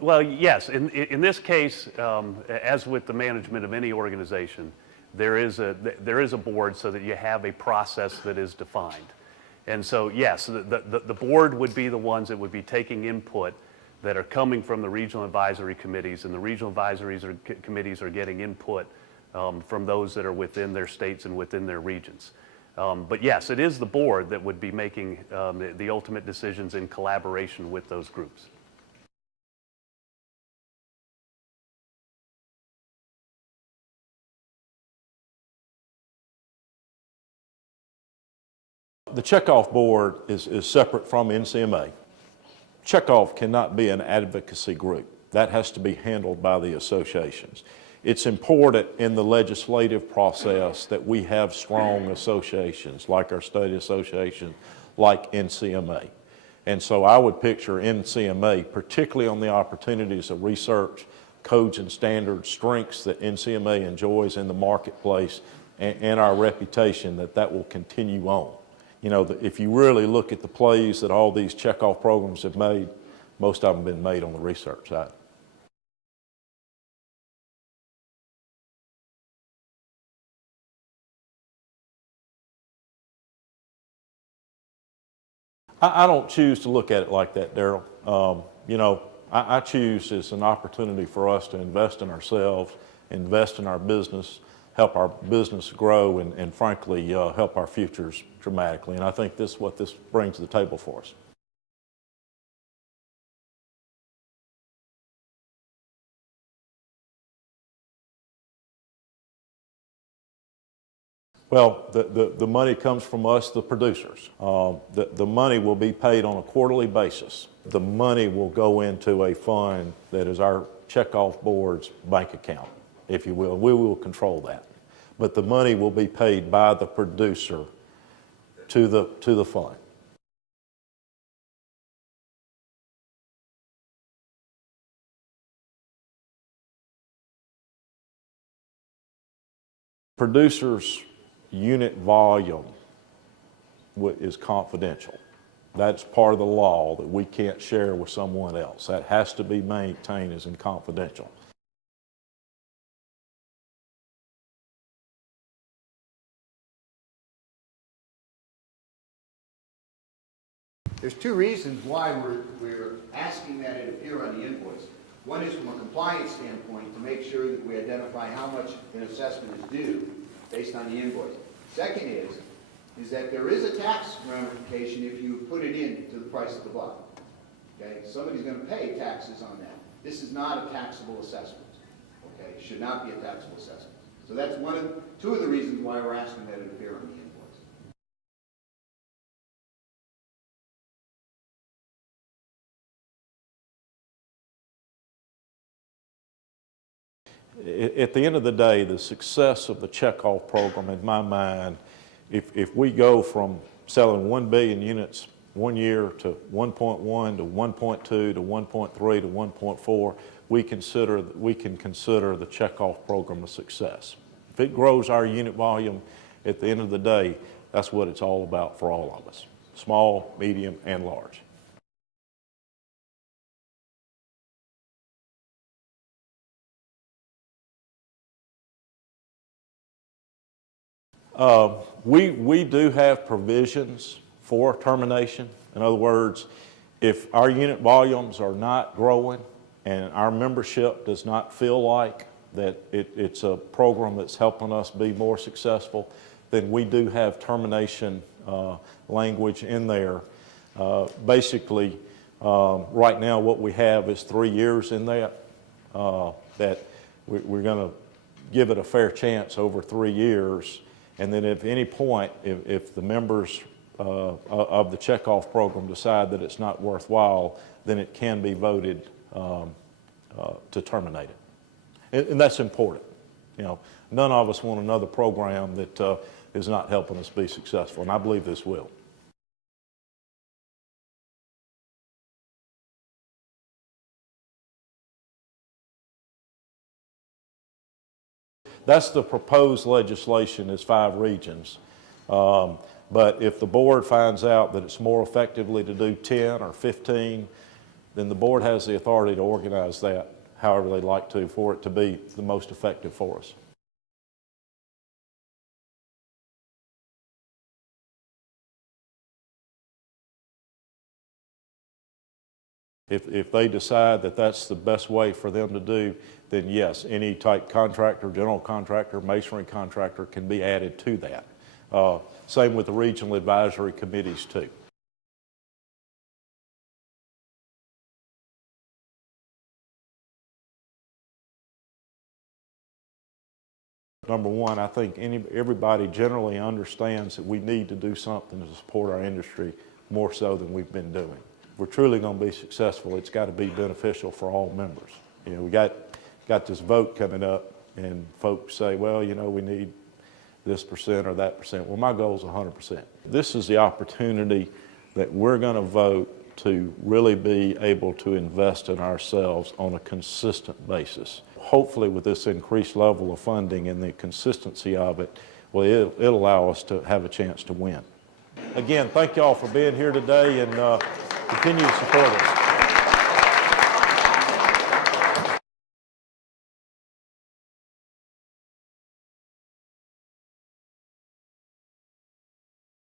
Well, yes. In this case, as with the management of any organization, there is a board so that you have a process that is defined. And so, yes, the board would be the ones that would be taking input that are coming from the regional advisory committees, and the regional committees are getting input from those that are within their states and within their regions. But yes, it is the board that would be making the ultimate decisions in collaboration with those groups. The Check-off board is separate from NCMA. Check-off cannot be an advocacy group. That has to be handled by the associations. It's important in the legislative process that we have strong associations like our state association, like NCMA. And so I would picture NCMA, particularly on the opportunities of research, codes and standards, strengths that NCMA enjoys in the marketplace, and our reputation, that will continue on. You know, if you really look at the plays that all these check-off programs have made, most of them have been made on the research side. I don't choose to look at it like that, Daryl. You know, I choose as an opportunity for us to invest in ourselves, invest in our business, help our business grow, and frankly, help our futures dramatically. And I think this is what this brings to the table for us. Well, the money comes from us, the producers. The money will be paid on a quarterly basis. The money will go into a fund that is our Check-off board's bank account, if you will. We will control that. But the money will be paid by the producer to the fund. Producers' unit volume is confidential. That's part of the law that we can't share with someone else. That has to be maintained as confidential. There's two reasons why we're asking that it appear on the invoice. One is from a compliance standpoint to make sure that we identify how much an assessment is due based on the invoice. Second is that there is a tax ramification if you put it into the price of the buck. Okay, somebody's going to pay taxes on that. This is not a taxable assessment. Okay, it should not be a taxable assessment. So that's two of the reasons why we're asking that it appear on the invoice. At the end of the day, the success of the Check-off program, in my mind, if we go from selling 1 billion units one year to 1.1 to 1.2 to 1.3 to 1.4, we can consider the Check-off program a success. If it grows our unit volume, at the end of the day, that's what it's all about for all of us, small, medium, and large. We do have provisions for termination. In other words, if our unit volumes are not growing and our membership does not feel like that it's a program that's helping us be more successful, then we do have termination language in there. Basically, right now what we have is 3 years in that we're going to give it a fair chance over 3 years. And then at any point, if the members of the Check-off program decide that it's not worthwhile, then it can be voted to terminate it. And that's important. You know, none of us want another program that is not helping us be successful, and I believe this will. That's the proposed legislation is 5 regions. But if the board finds out that it's more effectively to do 10 or 15, then the board has the authority to organize that however they'd like to for it to be the most effective for us. If they decide that that's the best way for them to do, then yes, any type contractor, general contractor, masonry contractor can be added to that. Same with the regional advisory committees too. Number one, I think everybody generally understands that we need to do something to support our industry more so than we've been doing. If we're truly going to be successful, it's got to be beneficial for all members. You know, we got this vote coming up, and folks say, well, you know, we need this percent or that percent. Well, my goal is 100%. This is the opportunity that we're going to vote to really be able to invest in ourselves on a consistent basis. Hopefully with this increased level of funding and the consistency of it, well, it'll allow us to have a chance to win. Again, thank y'all for being here today, and continue to support us.